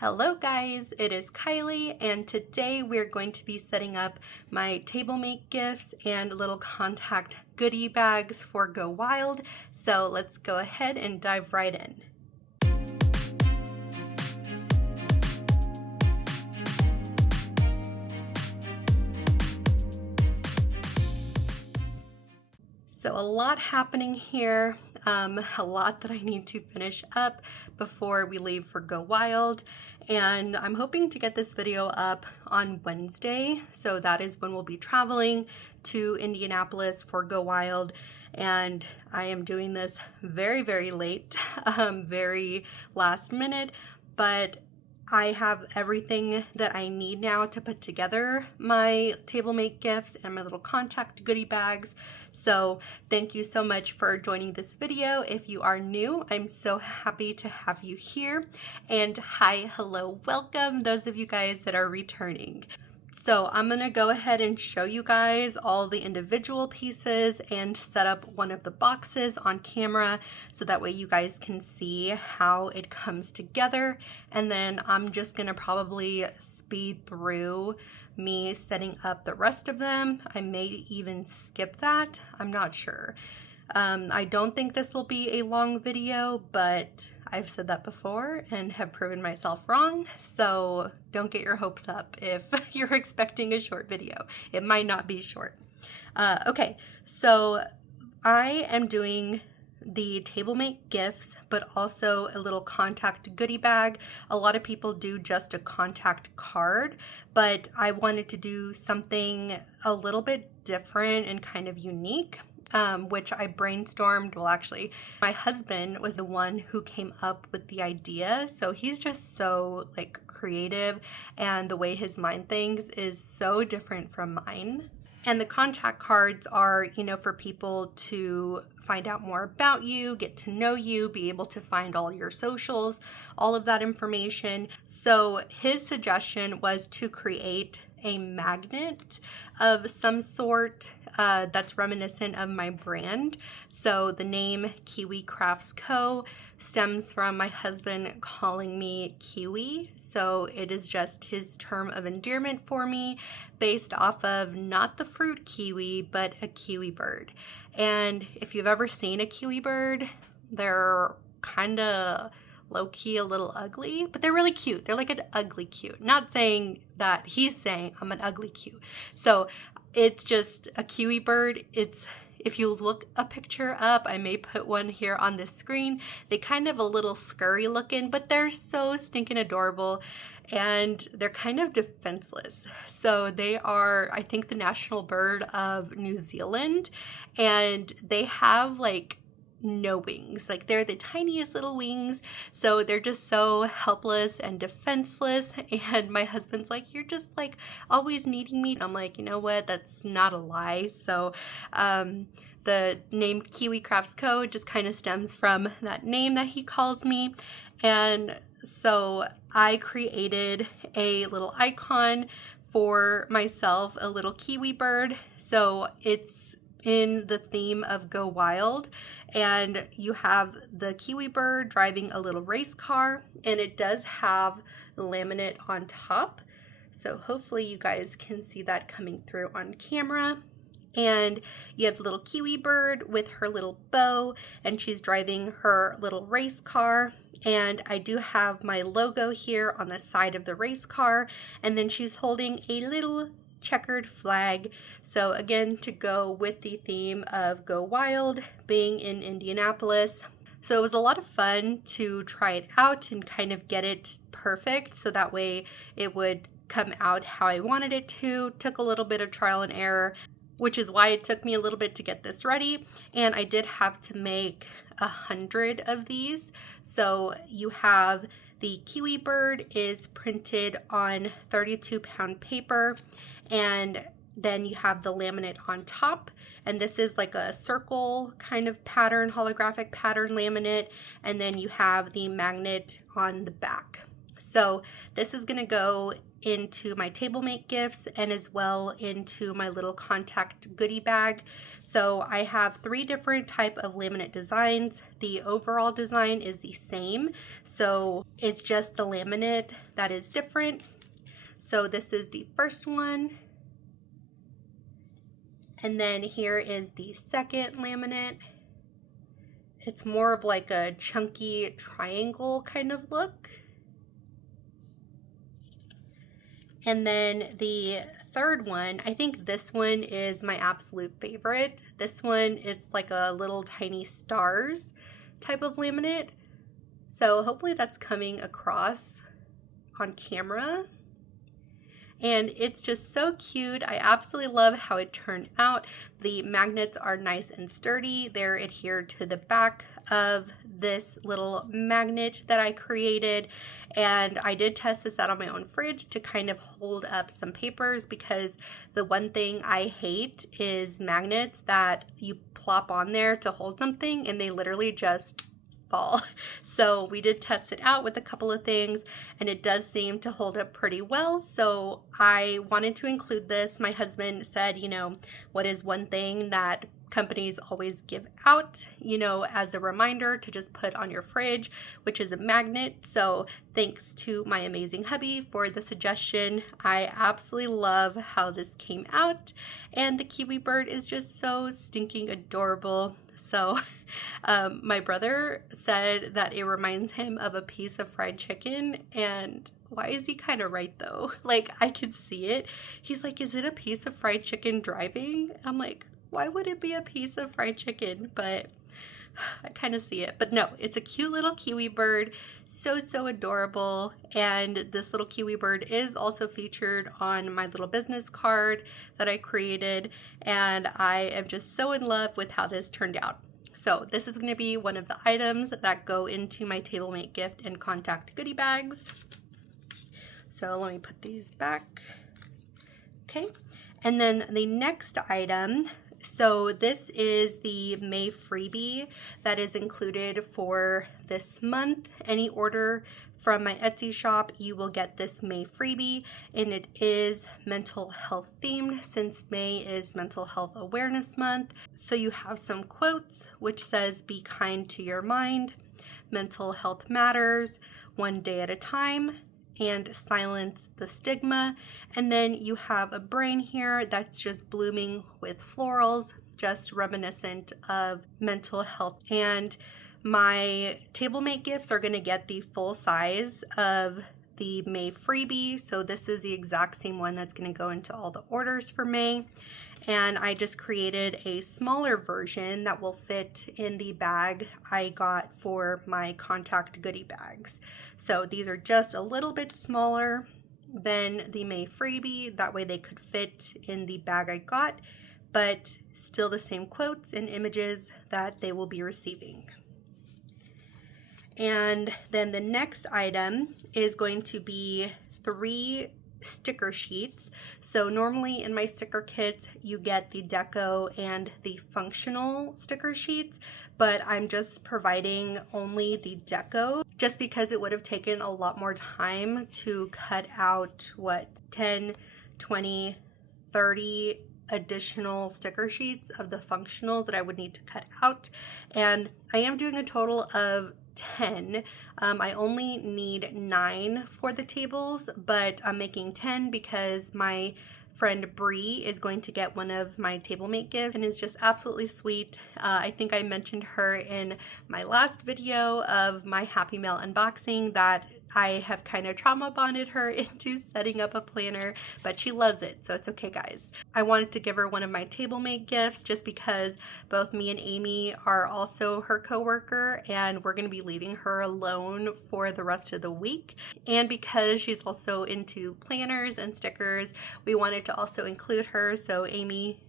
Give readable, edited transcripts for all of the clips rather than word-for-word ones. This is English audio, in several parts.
Hello guys, it is Kylie and today we're going to be setting up my Tablemate gifts and little contact goodie bags for Go Wild. So let's go ahead and dive right in. So a lot happening here, a lot that I need to finish up before we leave for Go Wild. And I'm hoping to get this video up on Wednesday. So that is when we'll be traveling to Indianapolis for Go Wild. And I am doing this very, very late, very last minute, but I have everything that I need now to put together my Tablemate gifts and my little contact goodie bags. So thank you so much for joining this video. If you are new, I'm so happy to have you here. And hi, hello, welcome, those of you guys that are returning. So I'm gonna go ahead and show you guys all the individual pieces and set up one of the boxes on camera so that way you guys can see how it comes together. And then I'm just gonna probably speed through me setting up the rest of them. I may even skip that, I'm not sure. I don't think this will be a long video, but I've said that before and have proven myself wrong, so don't get your hopes up if you're expecting a short video. It might not be short. Okay, so I am doing the Tablemate gifts, but also a little contact goodie bag. A lot of people do just a contact card, but I wanted to do something a little bit different and kind of unique. Which I brainstormed. Well, actually, my husband was the one who came up with the idea. So he's just so like creative, and the way his mind thinks is so different from mine. And the contact cards are, you know, for people to find out more about you, get to know you, be able to find all your socials, all of that information. So his suggestion was to create a magnet of some sort that's reminiscent of my brand. So the name Kiwi Crafts Co. stems from my husband calling me Kiwi. So it is just his term of endearment for me based off of not the fruit kiwi, but a kiwi bird. And if you've ever seen a kiwi bird, they're kind of low-key a little ugly, but they're really cute. They're like an ugly cute. Not saying that he's saying I'm an ugly cute. So it's just a kiwi bird. It's, if you look a picture up, I may put one here on the screen. They kind of a little scurry looking, but they're so stinking adorable and they're kind of defenseless. So they are, I think, the national bird of New Zealand, and they have like no wings. Like they're the tiniest little wings, so they're just so helpless and defenseless. And my husband's like, you're just like always needing me. And I'm like, you know what, that's not a lie. So the name Kiwi Crafts Co. just kind of stems from that name that he calls me. And so I created a little icon for myself, a little kiwi bird. So it's in the theme of Go Wild, and you have the kiwi bird driving a little race car, and it does have laminate on top. So hopefully you guys can see that coming through on camera. And you have the little kiwi bird with her little bow, and she's driving her little race car. And I do have my logo here on the side of the race car, and then she's holding a little checkered flag. So again, to go with the theme of Go Wild being in Indianapolis. So it was a lot of fun to try it out and kind of get it perfect, so that way it would come out how I wanted it to. Took a little bit of trial and error, which is why it took me a little bit to get this ready. And I did have to make 100 of these. So you have the kiwi bird is printed on 32-pound paper, and then you have the laminate on top, and this is like a circle kind of pattern, holographic pattern laminate, and then you have the magnet on the back. So this is gonna go into my Tablemate gifts and as well into my little contact goodie bag. So I have 3 different type of laminate designs. The overall design is the same, so it's just the laminate that is different. So this is the first one. And then here is the second laminate. It's more of like a chunky triangle kind of look. And then the third one, I think this one is my absolute favorite. This one, it's like a little tiny stars type of laminate. So hopefully that's coming across on camera. And it's just so cute. I absolutely love how it turned out. The magnets are nice and sturdy. They're adhered to the back of this little magnet that I created. And I did test this out on my own fridge to kind of hold up some papers, because the one thing I hate is magnets that you plop on there to hold something and they literally just fall. So we did test it out with a couple of things and it does seem to hold up pretty well. So I wanted to include this. My husband said, you know, what is one thing that companies always give out, you know, as a reminder to just put on your fridge, which is a magnet. So thanks to my amazing hubby for the suggestion. I absolutely love how this came out, and the kiwi bird is just so stinking adorable. So my brother said that it reminds him of a piece of fried chicken, and why is he kind of right though? Like, I could see it. He's like, is it a piece of fried chicken driving? I'm like, why would it be a piece of fried chicken? But I kind of see it. But no, it's a cute little kiwi bird. So adorable. And this little kiwi bird is also featured on my little business card that I created. And I am just so in love with how this turned out. So this is going to be one of the items that go into my Tablemate gift and contact goodie bags. So let me put these back. Okay. And then the next item, so this is the May freebie that is included for this month. Any order from my Etsy shop, you will get this May freebie, and it is mental health themed since May is Mental Health Awareness Month. So you have some quotes which says, be kind to your mind, mental health matters, one day at a time, and silence the stigma. And then you have a brain here that's just blooming with florals, just reminiscent of mental health. And my Tablemate gifts are going to get the full size of the May freebie. So this is the exact same one that's going to go into all the orders for May. And I just created a smaller version that will fit in the bag I got for my contact goodie bags. So these are just a little bit smaller than the May freebie. That way they could fit in the bag I got, but still the same quotes and images that they will be receiving. And then the next item is going to be 3 sticker sheets. So normally in my sticker kits you get the deco and the functional sticker sheets, but I'm just providing only the deco just because it would have taken a lot more time to cut out 10, 20, 30 additional sticker sheets of the functional that I would need to cut out. And I am doing a total of 10. I only need 9 for the tables, but I'm making 10 because my friend Bree is going to get one of my Tablemate gifts and is just absolutely sweet. I think I mentioned her in my last video of my Happy Mail unboxing that I have kind of trauma bonded her into setting up a planner, but she loves it, so it's okay, guys. I wanted to give her one of my Tablemate gifts just because both me and Amy are also her coworker, and we're going to be leaving her alone for the rest of the week. And because she's also into planners and stickers, we wanted to also include her, so Amy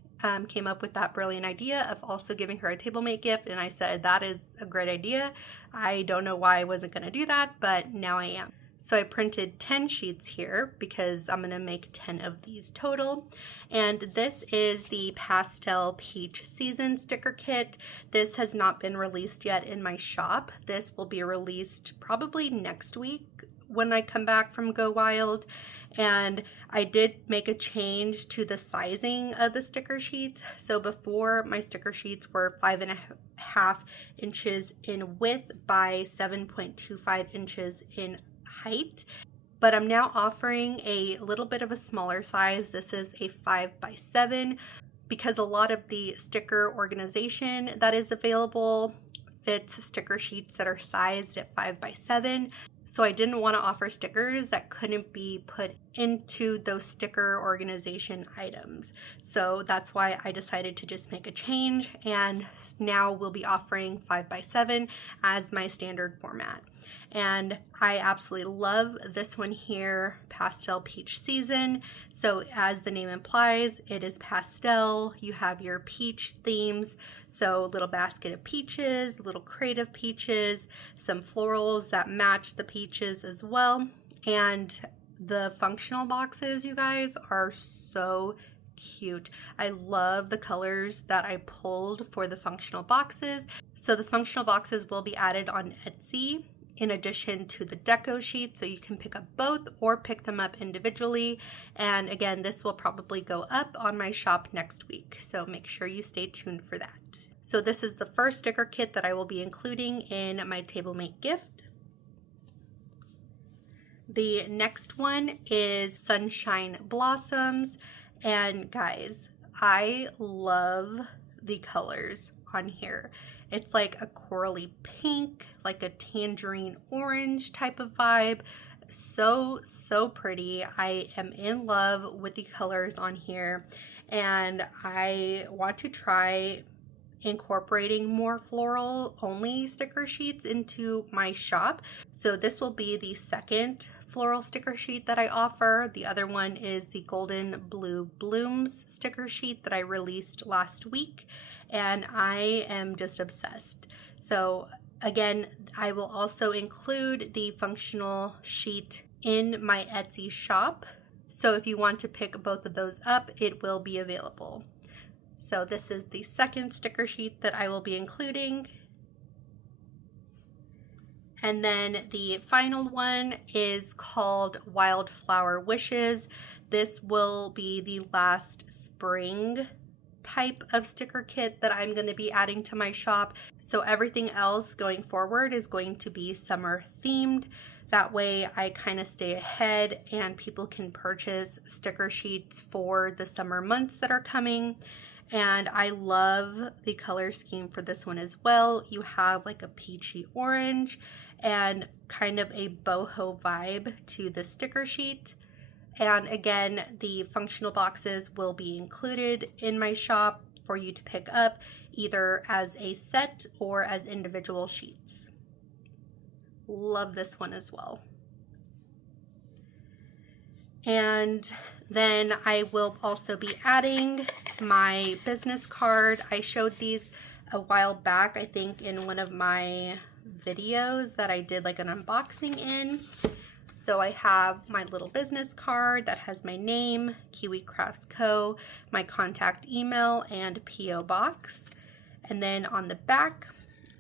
came up with that brilliant idea of also giving her a Tablemate gift, and I said that is a great idea. I don't know why I wasn't going to do that, but now I am. So I printed 10 sheets here because I'm going to make 10 of these total. And this is the Pastel Peach Season sticker kit. This has not been released yet in my shop. This will be released probably next week when I come back from Go Wild. And I did make a change to the sizing of the sticker sheets. So before, my sticker sheets were 5.5 inches in width by 7.25 inches in height. But I'm now offering a little bit of a smaller size. This is a 5x7 because a lot of the sticker organization that is available fits sticker sheets that are sized at 5x7. So I didn't want to offer stickers that couldn't be put into those sticker organization items. So that's why I decided to just make a change, and now we'll be offering 5x7 as my standard format. And I absolutely love this one here, Pastel Peach Season. So as the name implies, it is pastel. You have your peach themes. So little basket of peaches, little crate of peaches, some florals that match the peaches as well. And the functional boxes, you guys, are so cute. I love the colors that I pulled for the functional boxes. So the functional boxes will be added on Etsy in addition to the deco sheet, so you can pick up both or pick them up individually. And again, this will probably go up on my shop next week, so make sure you stay tuned for that. So this is the first sticker kit that I will be including in my Tablemate gift. The next one is Sunshine Blossoms, and guys, I love the colors on here. It's like a corally pink, like a tangerine orange type of vibe. So pretty. I am in love with the colors on here, and I want to try incorporating more floral only sticker sheets into my shop. So this will be the second floral sticker sheet that I offer. The other one is the Golden Blue Blooms sticker sheet that I released last week, and I am just obsessed. So again, I will also include the functional sheet in my Etsy shop. So if you want to pick both of those up, it will be available. So this is the second sticker sheet that I will be including. And then the final one is called Wildflower Wishes. This will be the last spring type of sticker kit that I'm going to be adding to my shop. So everything else going forward is going to be summer themed. That way I kind of stay ahead and people can purchase sticker sheets for the summer months that are coming. And I love the color scheme for this one as well. You have like a peachy orange and kind of a boho vibe to the sticker sheet. And again, the functional boxes will be included in my shop for you to pick up either as a set or as individual sheets. Love this one as well. And then I will also be adding my business card. I showed these a while back, I think in one of my videos that I did like an unboxing in. So I have my little business card that has my name, Kiwi Crafts Co., my contact email, and P.O. box. And then on the back,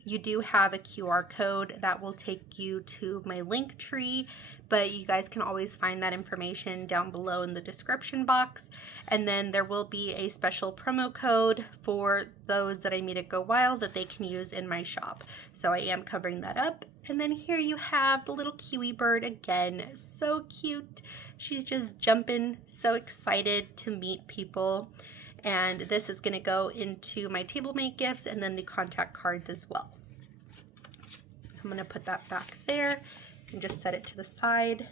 you do have a QR code that will take you to my link tree, but you guys can always find that information down below in the description box. And then there will be a special promo code for those that I meet at Go Wild that they can use in my shop. So I am covering that up. And then here you have the little kiwi bird again. So cute. She's just jumping, so excited to meet people. And this is going to go into my Tablemate gifts and then the contact cards as well. So I'm going to put that back there and just set it to the side.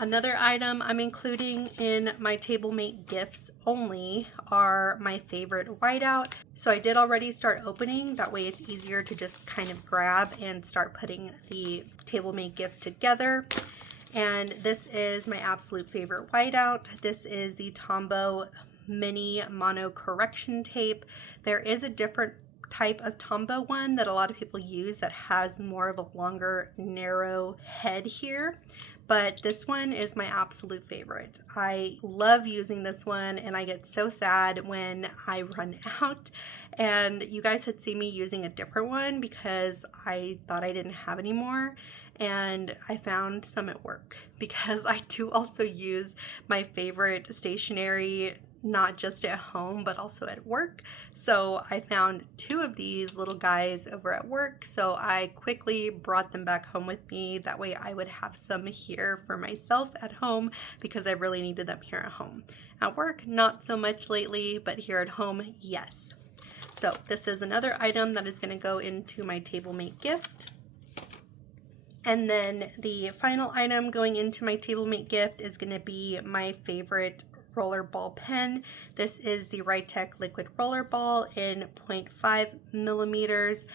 Another item I'm including in my Tablemate gifts only are my favorite whiteout. So I did already start opening, that way it's easier to just kind of grab and start putting the Tablemate gift together. And this is my absolute favorite whiteout. This is the Tombow Mini Mono Correction Tape. There is a different type of Tombow one that a lot of people use that has more of a longer, narrow head here. But this one is my absolute favorite. I love using this one and I get so sad when I run out. And you guys had seen me using a different one because I thought I didn't have any more. and I found some at work because I do also use my favorite stationery not just at home but also at work. So I found 2 of these little guys over at work, so I quickly brought them back home with me. That way I would have some here for myself at home because I really needed them here at home. At work, not so much lately, but here at home, yes. So this is another item that is going to go into my Tablemate gift. And then the final item going into my Tablemate gift is going to be my favorite rollerball pen. This is the Rytec liquid rollerball in 0.5 millimeters,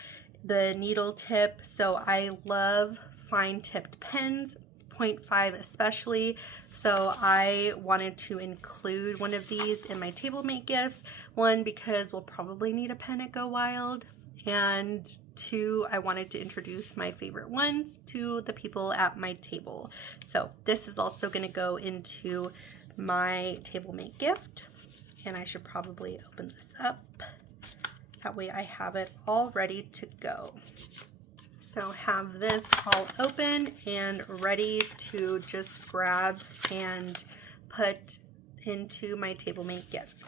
the needle tip. So I love fine tipped pens, 0.5 especially. So I wanted to include one of these in my Tablemate gifts. 1, because we'll probably need a pen at Go Wild, and 2, I wanted to introduce my favorite ones to the people at my table. So this is also going to go into my Tablemate gift, and I should probably open this up. That way I have it all ready to go. So have this all open and ready to just grab and put into my Tablemate gift.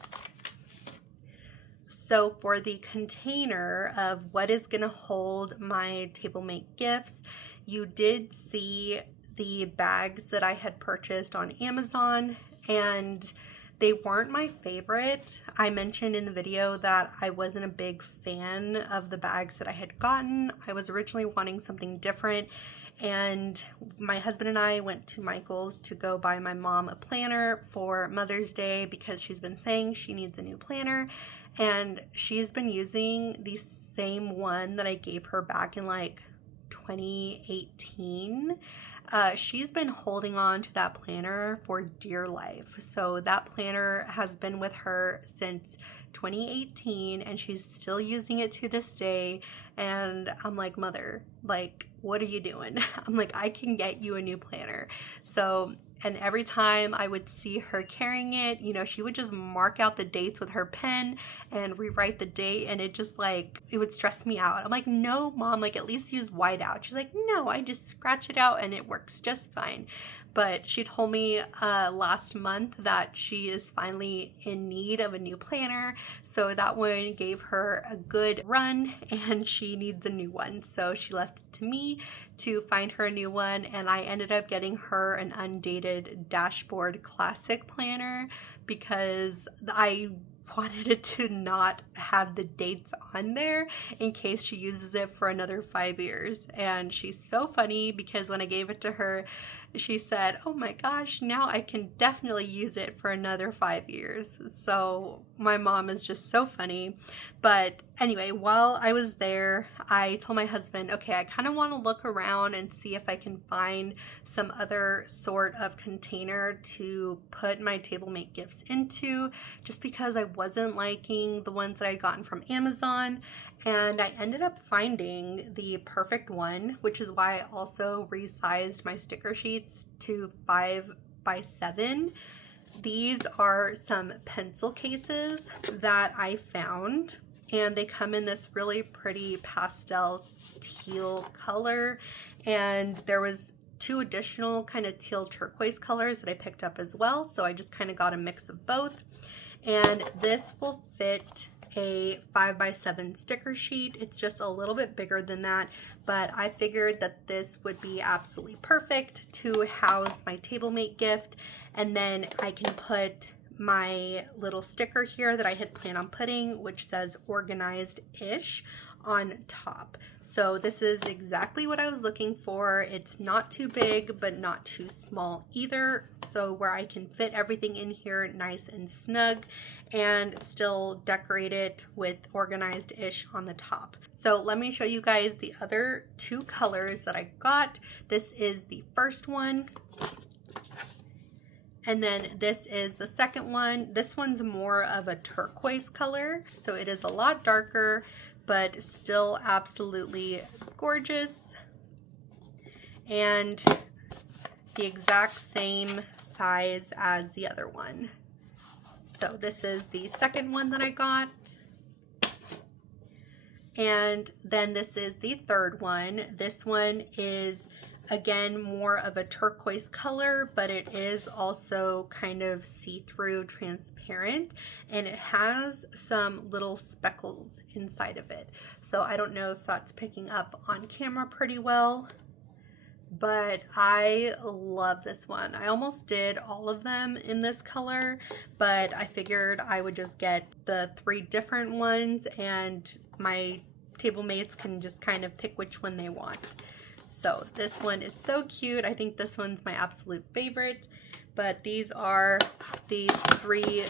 So for the container of what is going to hold my Tablemate gifts, you did see the bags that I had purchased on Amazon, and they weren't my favorite. I mentioned in the video that I wasn't a big fan of the bags that I had gotten. I was originally wanting something different, and my husband and I went to Michael's to go buy my mom a planner for Mother's Day because she's been saying she needs a new planner, and she's been using the same one that I gave her back in like 2018. She's been holding on to that planner for dear life. So that planner has been with her since 2018 and she's still using it to this day. And I'm like, Mother, like, what are you doing? I'm like, I can get you a new planner. So, and every time I would see her carrying it, you know, she would just mark out the dates with her pen and rewrite the date, and it just like, it would stress me out. I'm like, no, Mom, like at least use whiteout. She's like, no, I just scratch it out and it works just fine. But she told me last month that she is finally in need of a new planner. So that one gave her a good run and she needs a new one. So she left it to me to find her a new one, and I ended up getting her an undated dashboard classic planner because I wanted it to not have the dates on there in case she uses it for another 5 years. And she's so funny because when I gave it to her, she said, oh my gosh, now I can definitely use it for another 5 years. So my mom is just so funny. But anyway, while I was there, I told my husband, okay, I kind of want to look around and see if I can find some other sort of container to put my Tablemate gifts into, just because I wasn't liking the ones that I'd gotten from Amazon. And I ended up finding the perfect one, which is why I also resized my sticker sheets to 5x7. These are some pencil cases that I found, and they come in this really pretty pastel teal color, and there was 2 additional kind of teal turquoise colors that I picked up as well, so I just kind of got a mix of both. And this will fit a 5x7 sticker sheet. It's just a little bit bigger than that, but I figured that this would be absolutely perfect to house my Tablemate gift, and then I can put my little sticker here that I had planned on putting, which says organized-ish, on top. So this is exactly what I was looking for. It's not too big, but not too small either. So where I can fit everything in here nice and snug and still decorate it with organized-ish on the top. So let me show you guys the other 2 colors that I got. This is the first one. And then this is the second one. This one's more of a turquoise color, so it is a lot darker, but still absolutely gorgeous. And the exact same size as the other one. So this is the second one that I got. And then this is the third one. This one is Again, more of a turquoise color, but it is also kind of see-through transparent, and it has some little speckles inside of it. So I don't know if that's picking up on camera pretty well, but I love this one. I almost did all of them in this color, but I figured I would just get the 3 different ones and my table mates can just kind of pick which one they want. So this one is so cute. I think this one's my absolute favorite, but these are the 3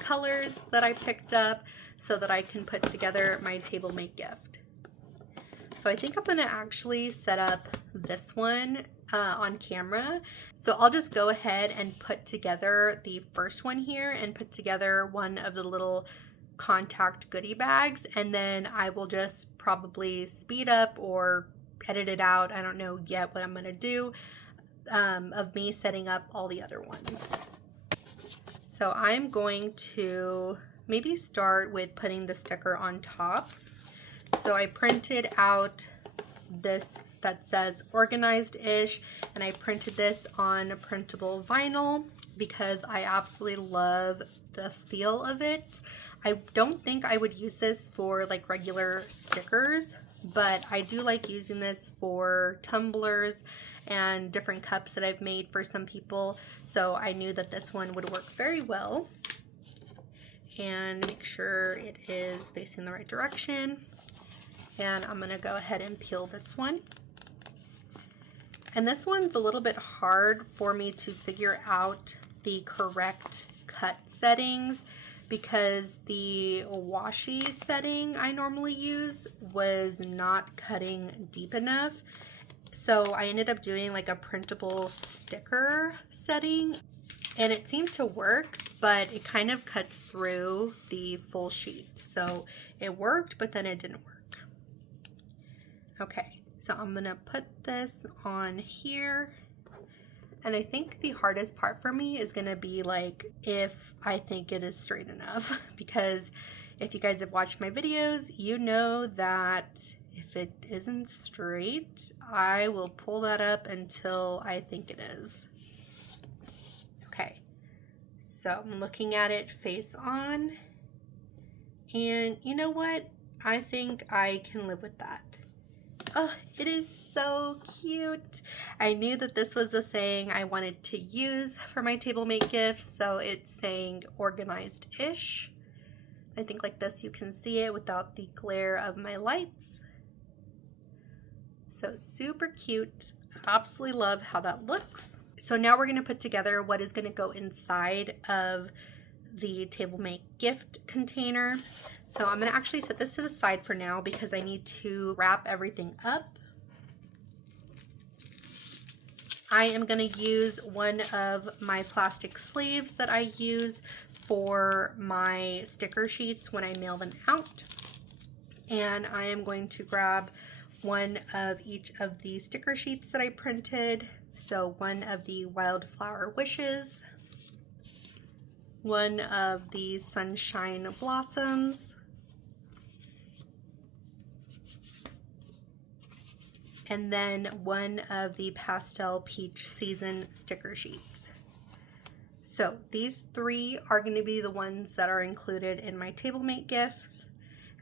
colors that I picked up so that I can put together my Tablemate gift. So I think I'm gonna actually set up this one on camera. So I'll just go ahead and put together the first one here and put together one of the little contact goodie bags, and then I will just probably speed up or edit it out. I don't know yet what I'm gonna do of me setting up all the other ones. So I'm going to maybe start with putting the sticker on top. So I printed out this that says organized-ish, and I printed this on printable vinyl because I absolutely love the feel of it. I don't think I would use this for like regular stickers, but I do like using this for tumblers and different cups that I've made for some people. So I knew that this one would work very well. And make sure it is facing the right direction. And I'm gonna go ahead and peel this one. And this one's a little bit hard for me to figure out the correct cut settings because the washi setting I normally use was not cutting deep enough. So I ended up doing like a printable sticker setting, and it seemed to work, but it kind of cuts through the full sheet. So it worked, but then it didn't work. Okay, so I'm gonna put this on here. And I think the hardest part for me is gonna be like if I think it is straight enough, because if you guys have watched my videos, you know that if it isn't straight, I will pull that up until I think it is. Okay, so I'm looking at it face on, and you know what? I think I can live with that. Oh, it is so cute. I knew that this was the saying I wanted to use for my Tablemate gifts, so it's saying organized-ish. I think like this you can see it without the glare of my lights. So super cute. Absolutely love how that looks. So now we're gonna put together what is gonna go inside of the Tablemate gift container. So I'm gonna actually set this to the side for now because I need to wrap everything up. I am gonna use one of my plastic sleeves that I use for my sticker sheets when I mail them out. And I am going to grab one of each of the sticker sheets that I printed. So one of the wildflower wishes, one of the sunshine blossoms, and then one of the pastel peach season sticker sheets. So these 3 are going to be the ones that are included in my Tablemate gifts.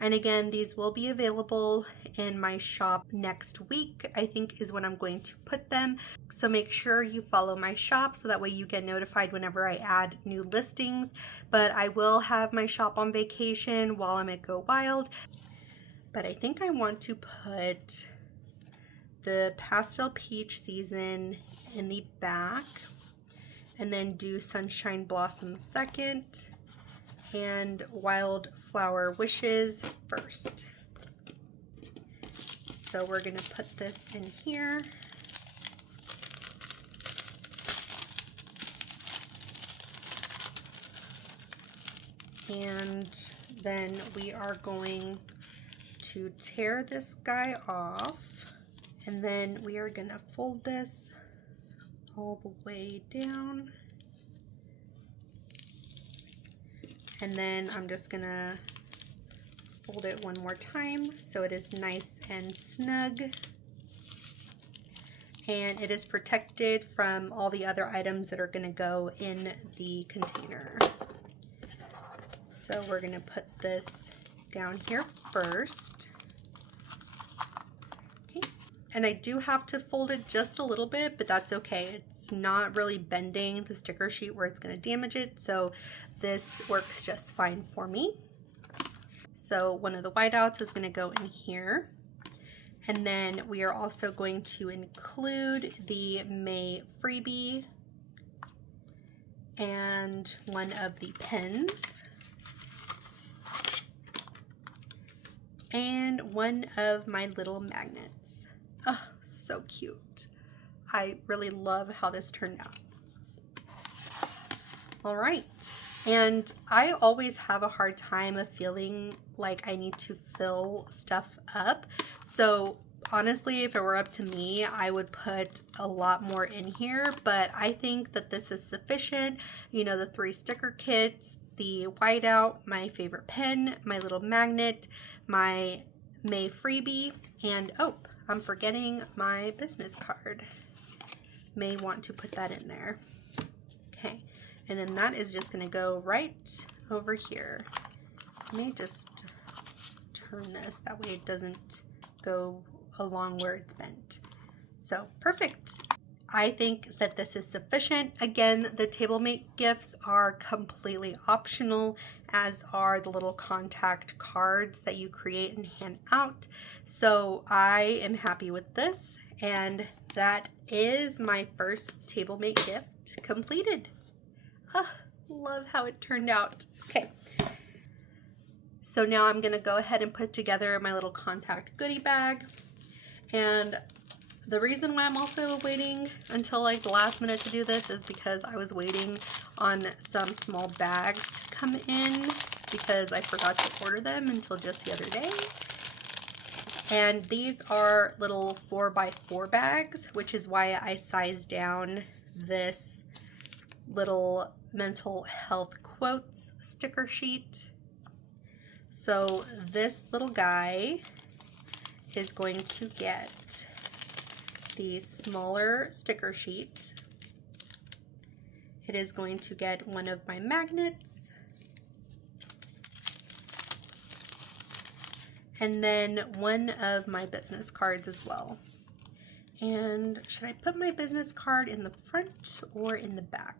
And again, these will be available in my shop next week, I think is when I'm going to put them. So make sure you follow my shop so that way you get notified whenever I add new listings. But I will have my shop on vacation while I'm at Go Wild. But I think I want to put the pastel peach season in the back, and then do sunshine blossoms second, and wildflower wishes first. So we're gonna put this in here. And then we are going to tear this guy off. And then we are gonna fold this all the way down. And then I'm just gonna fold it one more time so it is nice and snug. and it is protected from all the other items that are going to go in the container. So we're going to put this down here first. Okay. And I do have to fold it just a little bit, but that's okay. It's not really bending the sticker sheet where it's going to damage it, so this works just fine for me. So one of the whiteouts is going to go in here. And then we are also going to include the May freebie and one of the pens and one of my little magnets. Oh, so cute. I really love how this turned out. All right. And I always have a hard time of feeling like I need to fill stuff up. So honestly, if it were up to me, I would put a lot more in here, but I think that this is sufficient. You know, the 3 sticker kits, the whiteout, my favorite pen, my little magnet, my May freebie, and oh, I'm forgetting my business card. May want to put that in there. Okay. And then that is just going to go right over here. Let me just turn this, that way it doesn't go along where it's bent. So perfect. I think that this is sufficient. Again, the Tablemate gifts are completely optional, as are the little contact cards that you create and hand out. So I am happy with this, and that is my first Tablemate gift completed. Oh, love how it turned out. Okay, so now I'm gonna go ahead and put together my little contact goodie bag. And the reason why I'm also waiting until like the last minute to do this is because I was waiting on some small bags to come in because I forgot to order them until just the other day. And these are little 4x4 bags, which is why I sized down this little mental health quotes sticker sheet. So this little guy is going to get the smaller sticker sheet. It is going to get one of my magnets, and then one of my business cards as well. And should I put my business card in the front or in the back?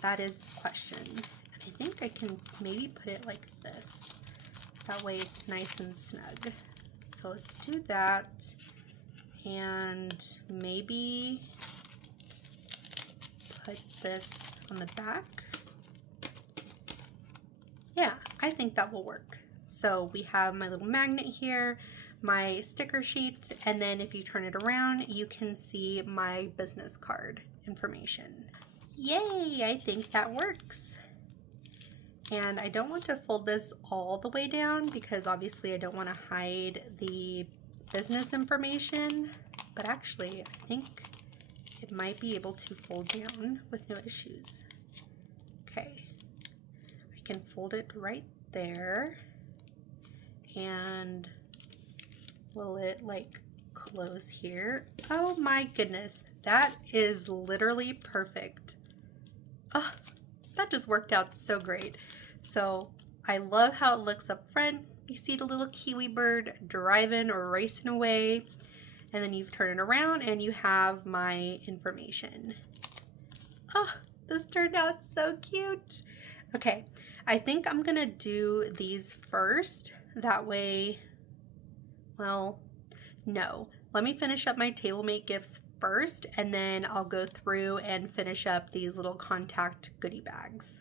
That is the question. And I think I can maybe put it like this. That way it's nice and snug. So let's do that. And maybe put this on the back. Yeah, I think that will work. So we have my little magnet here, my sticker sheet, and then if you turn it around, you can see my business card information. Yay, I think that works. And I don't want to fold this all the way down because obviously I don't want to hide the business information, but actually I think it might be able to fold down with no issues. Okay, I can fold it right there. And will it like close here? Oh my goodness, that is literally perfect. Oh, that just worked out so great. So I love how it looks up front. You see the little kiwi bird driving or racing away, and then you turn it around and you have my information. Oh, this turned out so cute. Okay, I think I'm gonna do these first. That way, well, no. Let me finish up my Tablemate gifts first, and then I'll go through and finish up these little contact goodie bags.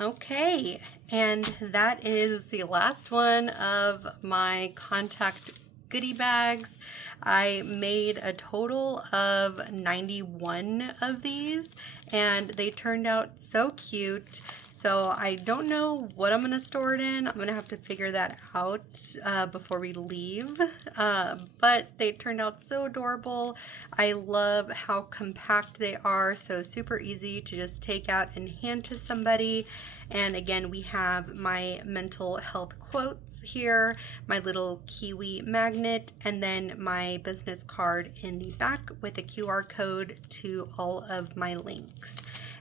Okay, and that is the last one of my contact goodie bags. I made a total of 91 of these, and they turned out so cute. So I don't know what I'm going to store it in. I'm going to have to figure that out before we leave. But they turned out so adorable. I love how compact they are. So super easy to just take out and hand to somebody. And again, we have my mental health quotes here, my little kiwi magnet, and then my business card in the back with a QR code to all of my links.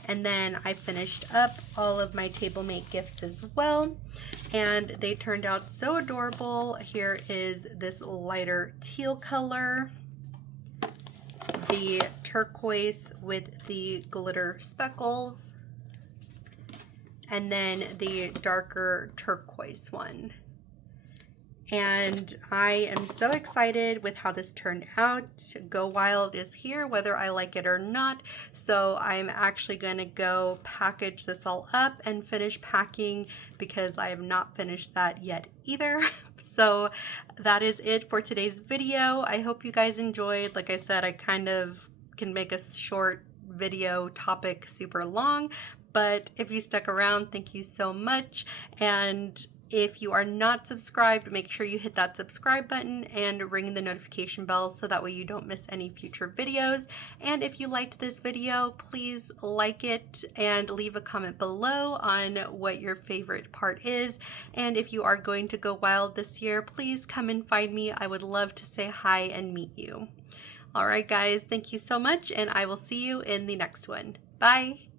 And then I finished up all of my Tablemate gifts as well, and they turned out so adorable. Here is this lighter teal color, the turquoise with the glitter speckles, and then the darker turquoise one. And I am so excited with how this turned out. Go Wild is here, whether I like it or not. So I'm actually gonna go package this all up and finish packing because I have not finished that yet either. So that is it for today's video. I hope you guys enjoyed. Like I said, I kind of can make a short video topic super long, but if you stuck around, thank you so much. And if you are not subscribed, make sure you hit that subscribe button and ring the notification bell so that way you don't miss any future videos. And if you liked this video, please like it and leave a comment below on what your favorite part is. And if you are going to go wild this year, please come and find me. I would love to say hi and meet you. All right, guys, thank you so much, and I will see you in the next one. Bye.